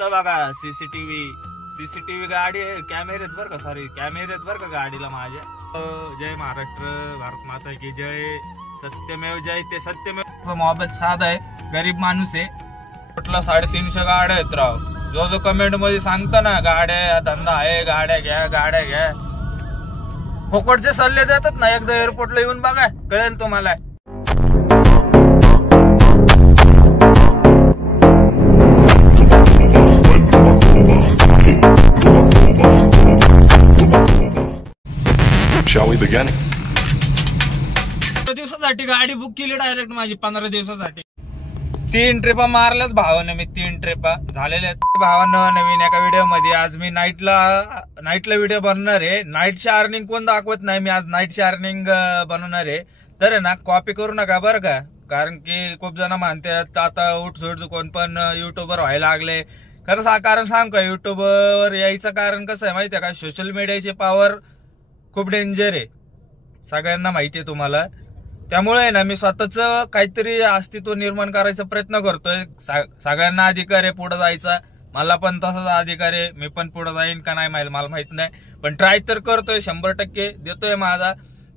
तर बघा सीसीटीव्ही गाडी आहे, कॅमेरे आहेत बरं का, सॉरी कॅमेरे आहेत बरं का गाडीला माझ्या. जय महाराष्ट्र, भारत माता की जय, सत्यमेव जय. ते सत्यमेव मोहब्बत साधा आहे, गरीब माणूस आहे. कुठला 350 गाड्या आहेत राव. जो कमेंट मध्ये सांगता ना गाड्या धंदा आहे, गाड्या घ्या फुकटचे सल्ले देतात ना, एकदा एअरपोर्टला येऊन बघा, कळेल तुम्हाला. Shall we begin? 15 दिवसासाठी गाडी बुक केली डायरेक्ट माझी, 15 दिवसासाठी. 3 ट्रिपा मारल्यात भावानं मी, 3 ट्रिपा झालेल्या आहेत भावानं. नवीन एका व्हिडिओ मध्ये आज मी नाईटला व्हिडिओ बनवणार आहे. नाईटची अर्निंग कोण दाखवत नाही, मी आज नाईटची अर्निंग बनवणार आहे. तर आहे ना, कॉपी करू नका बरं का, कारण की खूप जण म्हणतात आता उठसूट कोण पण युट्यूबर व्हायला लागले. खरं कारण सांग का, युट्यूबवर यायचं कारण कसं आहे माहितीये का, सोशल मीडियाची पॉवर खूप डेंजर आहे, सगळ्यांना माहिती आहे तुम्हाला. त्यामुळे आहे ना, मी स्वतःच काहीतरी अस्तित्व निर्माण करायचा प्रयत्न करतोय. सगळ्यांना अधिकार आहे पुढे जायचा, मला पण तसाच अधिकार आहे. मी पण पुढे जाईन का नाही मला माहित नाही, पण ट्राय तर करतोय, 100% देतोय माझा.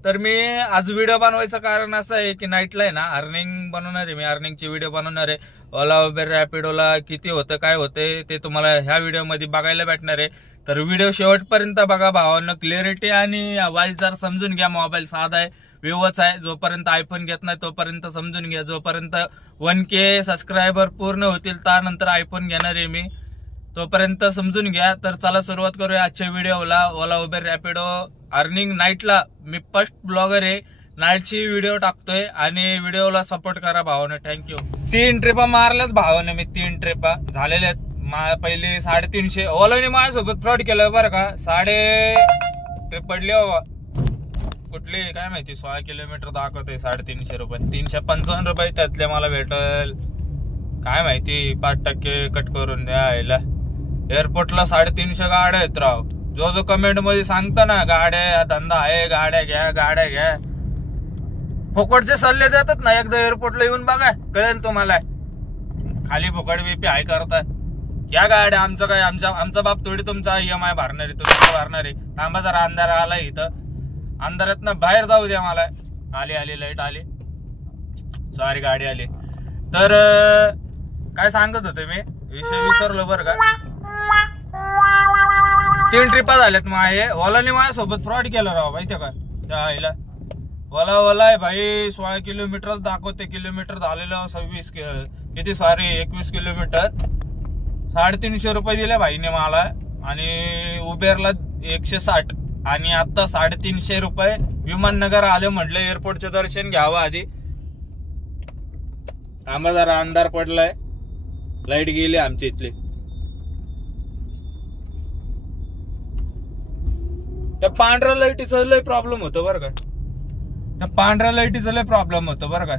तर मी आज व्हिडिओ बनवायचं कारण असं आहे की नाईटला आहे ना अर्निंग बनवणार आहे, मी अर्निंगची व्हिडिओ बनवणार आहे. ओला उबेर रॅपिडोला किती होतं काय होतंय ते तुम्हाला ह्या व्हिडिओ मध्ये बघायला भेटणार आहे. तर व्हिडिओ शेवटपर्यंत बघा भावांनो, क्लिअरिटी आणि आवाज जर समजून घ्या. मोबाईल साधा आहे, व्यवस्थ आहे. जोपर्यंत आयफोन घेत नाही तोपर्यंत समजून घ्या. जोपर्यंत 1K सबस्क्रायबर पूर्ण होतील त्यानंतर आयफोन घेणार आहे मी, तोपर्यंत समजून घ्या. तर चला सुरुवात करूया आजच्या व्हिडिओला. ओला उबेर रॅपिडो अर्निंग नाईटला. मी फर्स्ट ब्लॉगर आहे, नाईटची व्हिडिओ टाकतोय आणि व्हिडिओला सपोर्ट करा भावानं. थँक्यू. 3 ट्रिपा मारल्यात भावानं मी, 3 ट्रिपा झालेल्या आहेत. पहिले 350 ओलाने माझ्यासोबत फ्रॉड केलं बरं का. ट्रिप पडली कुठली काय माहिती, 16 किलोमीटर दाखवतोय 350 रुपये, 355 रुपये त्यातले मला भेटल काय माहिती, 5% कट करून द्यायला. एअरपोर्टला 350 गाड्या आहेत राव. जो कमेंट मध्ये सांगता ना गाड्या धंदा आहे, गाड्या घ्या फुकटचे सल्ले देतात ना, एकदा एअरपोर्टला येऊन बघा, कळेल तुम्हाला. खाली फुकट बीपी हाय करतात या गाड्या. आमचं काय, आमचा बाप थोडी तुमचा EMI भरणारी, तुम्ही भरणारी. थांबा जरा, अंधार आला इथं, अंधारात ना बाहेर जाऊ द्या मला. आली लाईट आली, सॉरी गाडी आली. तर काय सांगत होते मी, विषय विसरलो बरं का. 3 ट्रिपा झाल्यात माझे. ओलाने माझ्यासोबत फ्रॉड केलं राव माहितीये का. त्या आईला ओला आहे भाई, 16 किलोमीटर दाखवते, किलोमीटर झालेलं 21 किलोमीटर. 350 रुपये दिले भाईने मला आणि उबेरला 160 आणि आता 350 रुपये. विमाननगर आले, म्हटलं एअरपोर्टचे दर्शन घ्यावं आधी. थांबा जरा, अंधार पडलाय, लाईट गेली आमची इथली. त्या पांढऱ्या लाईटीचा लय प्रॉब्लेम होतो बरं का, त्या पांढऱ्या लाईटीचा लय प्रॉब्लेम होतो बरं का.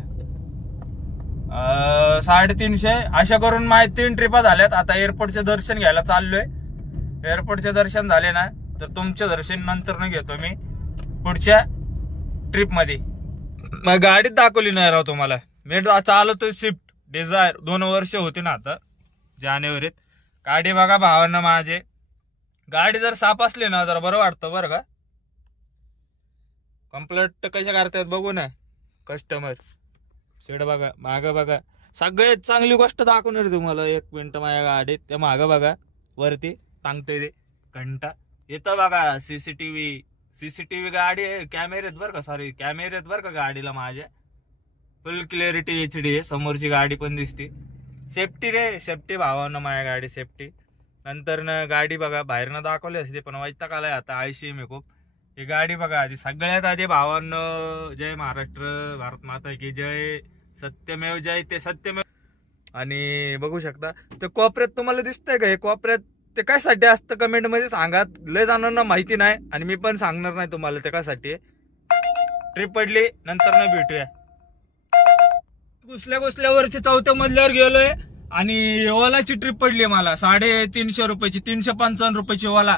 350 अशा करून माझे 3 ट्रिपा झाल्यात. आता एअरपोर्टचे दर्शन घ्यायला चाललोय. एअरपोर्टचे दर्शन झाले ना तर तुमचे दर्शन नंतर न घेतो मी पुढच्या ट्रिप मध्ये. मग गाडीत दाखवली नाही राव तुम्हाला. मी चालवतोय स्विफ्ट डिझायर, 2 वर्ष होती ना आता जानेवारीत. गाडी बघा भावांना माझे. गाडी जर साफ असली ना जरा बरं वाटतं बरं का. कंप्लेंट कशा करतात बघू ना कस्टमर. शेड बघा, माग बघा, सगळ्यात चांगली गोष्ट दाखवणार तुम्हाला. 1 मिनिट माझ्या गाडीत त्या माग बघा, वरती टांगतोय ते घंटा. येतं बघा सीसीटीव्ही गाडी आहे, कॅमेरे आहेत बरं का, सॉरी कॅमेरे आहेत बरं का गाडीला माझ्या. फुल क्लिअरिटी HD आहे, समोरची गाडी पण दिसते. सेफ्टी रे, सेफ्टी भावानं माझ्या गाडी सेफ्टी. नंतर न गाडी बघा, बाहेरनं दाखवली असते पण वैताग आलाय आता, आळशी मी खूप. ही गाडी बघा आधी, सगळ्यात आधी भावांनो जय महाराष्ट्र, भारत माता की जय, सत्यमेव जय. ते सत्यमेव. आणि बघू शकता ते कोपऱ्यात तुम्हाला दिसतंय का, हे कोपऱ्यात ते कशासाठी असतं कमेंट मध्ये सांगा. लय जणांना माहिती नाही आणि मी पण सांगणार नाही तुम्हाला ते कशासाठी. ट्रिप पडली, नंतर न भेटूया. घुसल्यावरची 4थ्या मजल्यावर गेलोय आणि ओलाची ट्रिप पडली मला 350 रुपयाची, 355 रुपयाची ओला.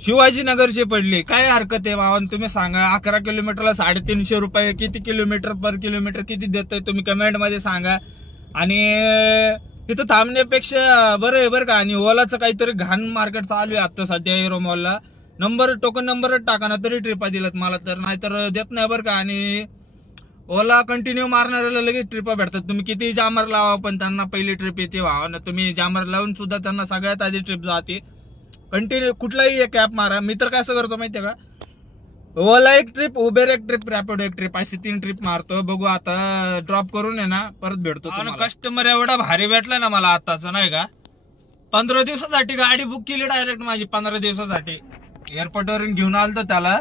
शिवाजीनगरची पडली. काय हरकत आहे भावान, तुम्ही सांगा. 11 किलोमीटरला 350 रुपये, किती किलोमीटर पर किलोमीटर किती देतोय तुम्ही कमेंट मध्ये सांगा. आणि इथं थांबण्यापेक्षा बरं आहे बरं का. आणि ओलाचं काहीतरी घाण मार्केट चालू आहे आता सध्या एरो मॉलला. टोकन नंबरच टाका ना तरी ट्रिपा दिलात मला तर, नाहीतर देत नाही बरं का. आणि ओला कंटिन्यू मारणाऱ्याला लगेच ट्रिपा भेटतात. तुम्ही किती जामर लावा पण त्यांना पहिली ट्रिप येते व्हावं ना. तुम्ही जामर लावून सुद्धा त्यांना सगळ्यात आधी ट्रिप जाते. कंटिन्यू कुठलाही एक ऍप मारा. मी तर कसं करतो माहितीये का, ओला एक ट्रिप, उबेर एक ट्रिप, रॅपिडो एक ट्रिप, अशी 3 ट्रिप मारतो. बघू आता ड्रॉप करून आहे ना परत भेटतो. कस्टमर एवढा भारी भेटला ना मला आताच नाही का. 15 दिवसासाठी गाडी बुक केली डायरेक्ट माझी. 15 दिवसासाठी एअरपोर्ट वरून घेऊन आलतो त्याला.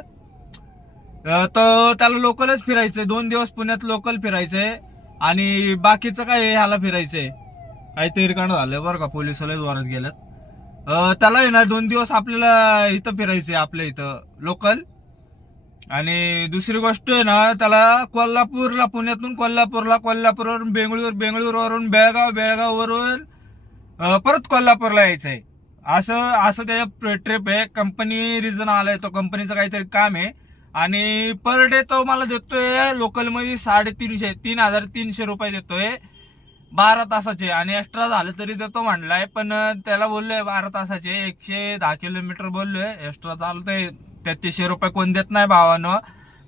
तो त्याला लोकलच फिरायचंय. 2 दिवस पुण्यात लोकल फिरायचंय आणि बाकीचं काय ह्याला फिरायचंय. काहीतरी कांड झालं बरं का, पोलिसवाले जोरात गेल्यात. त्याला आहे ना 2 दिवस आपल्याला इथं फिरायचंय, आपल्या इथं लोकल. आणि दुसरी गोष्ट आहे ना, त्याला कोल्हापूरला, पुण्यातून कोल्हापूरला, कोल्हापूरवरून बेंगळूर, बेंगळूरवरून बेळगाववरून परत कोल्हापूरला यायचंय. असं त्याच्या ट्रिप आहे. कंपनी रिझन आलाय, तो कंपनीचं काहीतरी काम आहे. आणि पर डे तो मला देतोय लोकलमध्ये 3,300 रुपये देतोय 12 तासाचे. आणि एक्स्ट्रा झालं तरी देतो म्हणलाय, पण त्याला बोललोय 12 तासाचे 110 किलोमीटर बोललोय. एक्स्ट्रा चालतंय 3300 रुपये कोण देत नाही भावानं.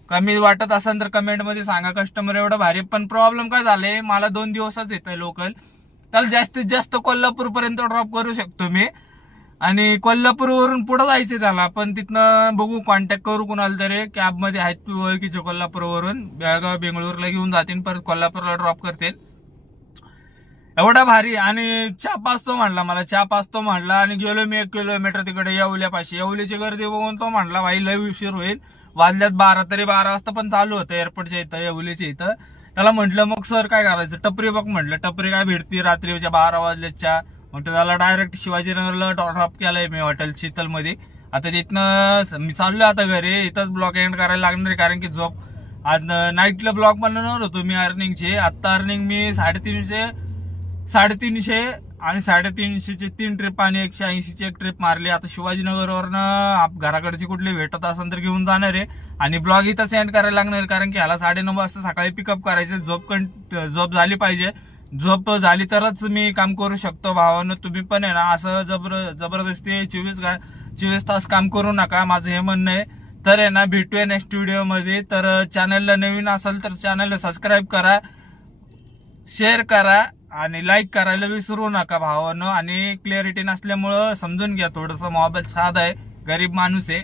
कमी वाटत असेल तर कमेंट मध्ये सांगा. कस्टमर एवढं भारी. पण प्रॉब्लेम काय झाले, मला 2 दिवसच येतंय लोकल. त्याला जास्तीत जास्त कोल्हापूर पर्यंत ड्रॉप करू शकतो मी. आणि कोल्हापूरवरून पुढे जायचंय त्याला, पण तिथनं बघू कॉन्टॅक्ट करू कुणाला तरी. कॅब मध्ये आहेत ओळखीचे कोल्हापूरवरून, बेळगाव बेंगळूरला घेऊन जातील, परत कोल्हापूरला ड्रॉप करतील. एवढा भारी. आणि चहा पाचतो म्हणला मला, चहा पाचतो म्हणला. आणि गेलो मी 1 किलोमीटर तिकडे येवल्यापाशी. येवलीची गर्दी बघून तो म्हणला भाई लय उशीर होईल. वाजल्यात 12, तरी 12 वाजता पण चालू होतं एअरपोर्टच्या इथं, येवलीच्या इथं. त्याला म्हटलं मग सर काय करायचं, टपरी बघ म्हटलं. टपरी काय भेटती रात्रीच्या 12 वाजल्याच्या. मग त्याला डायरेक्ट शिवाजीनगरला ड्रॉप केलाय मी हॉटेल शीतल मध्ये. आता तिथनं मी चाललोय आता घरी. इथंच ब्लॉग एंड करायला लागणार आहे, कारण की झोप आज नाईटला ब्लॉग बनवणार होतो मी अर्निंगचे. आता अर्निंग मी 350 आणि 350ची 3 ट्रिप आणि 180ची 1 ट्रिप मारली. आता शिवाजीनगरवरनं घराकडची कुठली भेटत असेल तर घेऊन जाणार आहे. आणि ब्लॉग इथं एंड करायला लागणार, कारण की ह्याला 9:30 वाजता सकाळी पिकअप करायचं. झोप झाली पाहिजे. झोप झाली तरच मी काम करू शकतो भावानं. तुम्ही पण आहे ना असं जबरदस्ती 24 तास काम करू नका, माझं हे म्हणणं आहे. तर आहे ना भेटूया नेक्स्ट व्हिडिओ मध्ये. तर चॅनलला नवीन असेल तर चॅनलला सबस्क्राईब करा, शेअर करा आणि लाईक करायला विसरू नका भावानं. आणि क्लिअरिटी नसल्यामुळं समजून घ्या, थोडंसं मोबाईल साधा आहे, गरीब माणूस आहे.